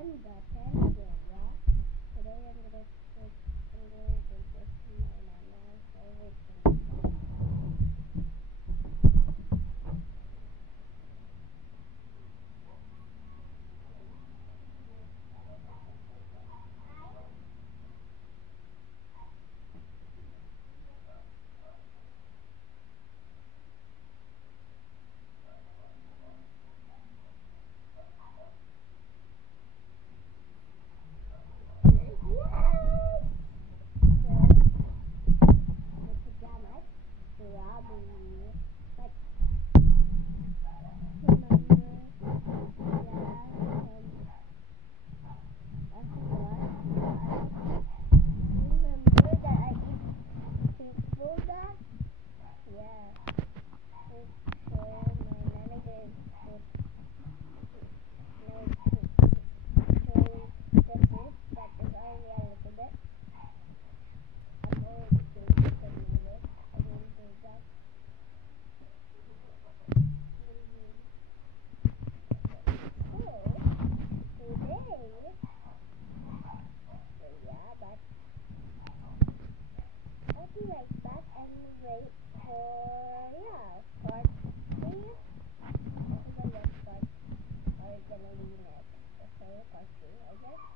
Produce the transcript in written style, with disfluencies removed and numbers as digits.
and the pen again, yeah? Today I'm going to just my mama's favorite thing. I'll be right back and wait for, part 3. I forgot what part are gonna be next. Okay, part 3, I guess.